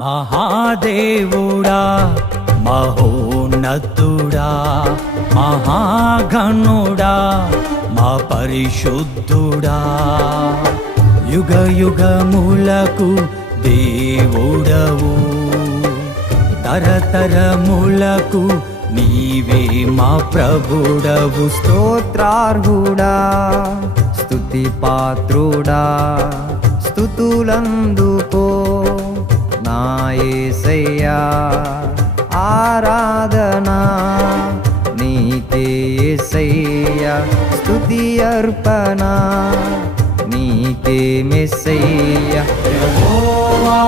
మహాదేవుడా మహోన్నతుడా మహాగణుడా మా పరిశుద్ధుడా యుగ యుగములకు దేవుడవు తరతరములకు నీవే మా ప్రభుడవు. స్తోత్రార్హుడా స్తుతి పాత్రుడా స్తుతులందుకో నా యేసయ్యా. ఆరాధనా నీకే యేసయ్యా, స్తుతి అర్పణ నీకే మెస్సయ్యా. యెహోవా